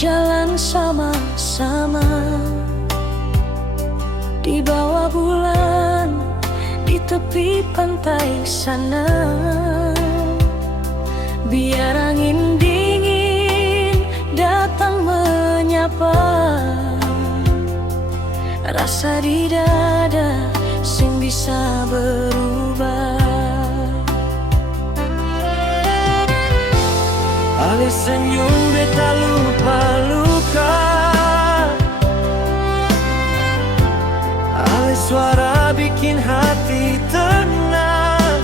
jalan sama-sama di bawah bulan, di tepi pantai sana. Biar angin dingin datang menyapa, rasa di dada sing bisa berubah. Ale senyum beta lupa luka, ale suara bikin hati tenang.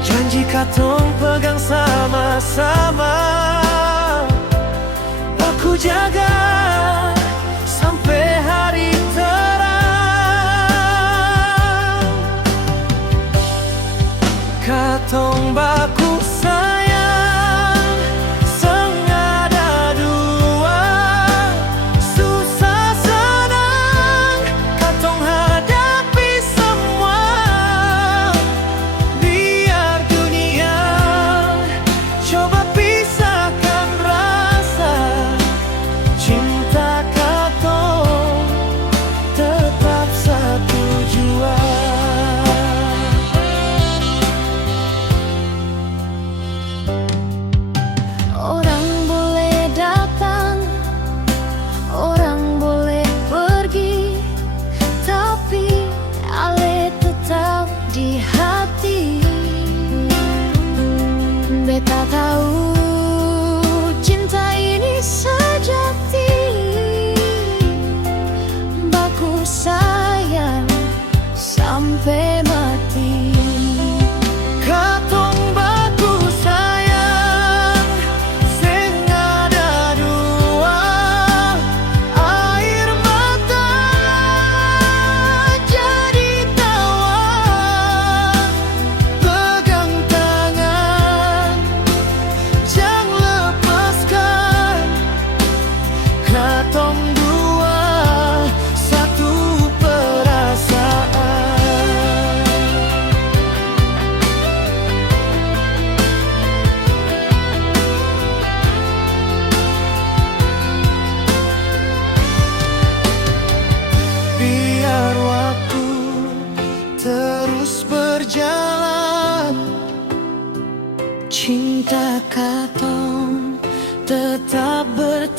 Janji katong pegang sama-sama, aku jaga sampai hari terang. Katong baku sayang, sengada dua, susah senang katong hadapi semua. Biar dunia coba pisahkan rasa, cinta katong tetap satu jua. Orang boleh datang, orang boleh pergi, tapi ale tetap di hati. Beta tahu cinta ini sejati, baku sayang sampai mati. Katong baku sayang, sing ada dua, air mata jadi tawa. Pegang tangan, jangan lepaskan. Katong dua, satu perasaan. Biar waktu terus berjalan, cinta katong tetap bertahan.